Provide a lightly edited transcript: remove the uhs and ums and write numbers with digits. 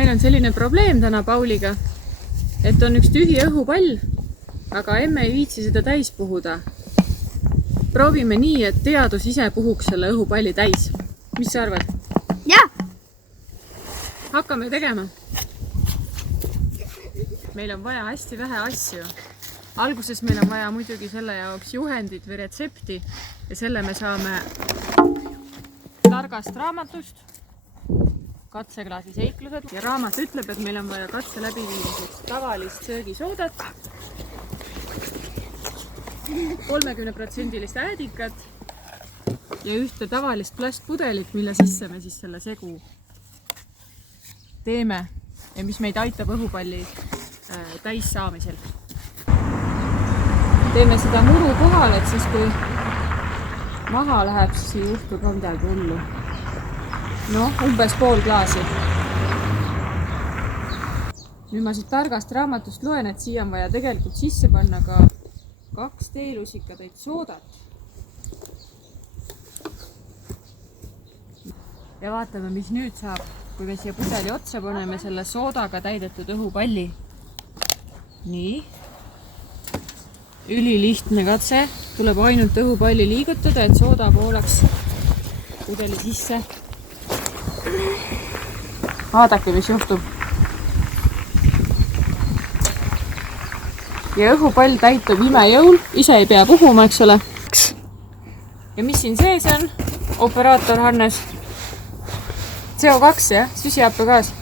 meil on selline probleem täna Pauliga, et on üks tühi õhupall, aga emme ei viitsi seda täis puhuda. Proovime nii, et teadus ise puhuks selle õhupalli täis. Mis sa arvad? Jah! Hakkame tegema. Meil on vaja hästi vähe asju. Alguses meil on vaja muidugi selle jaoks juhendit või retsepti ja selle me saame targast raamatust, katseklaasi seiklused. Ja raamat ütleb, et meil on vaja katse läbiviimiseks tavalist söögisoodat, 30% äädikat ja ühte tavalist plastpudelit, mille sisse me siis selle segu teeme ja mis meid aitab õhupalli täis saamisel. Teeme seda muru kohal, et siis kui maha läheb, siis ei juhtu ka midagi hullu. Umbes pool klaasi. Nüüd ma siit targast raamatust loen, et siia on vaja tegelikult sisse panna ka 2 teelusikatäit soodat. Ja vaatame, mis nüüd saab, kui me siia pudeli otsa paneme selle soodaga täidetud õhupalli. Nii. Ülilihtne katse. Tuleb ainult õhupalli liigutada, et sooda voolaks pudeli sisse. Vaadake, mis juhtub. Ja õhupall täitub imejõul. Ise ei pea puhuma, eks ole. Ja mis siin sees on? Operaator Hannes. CO2, jah? Süsihappegaas.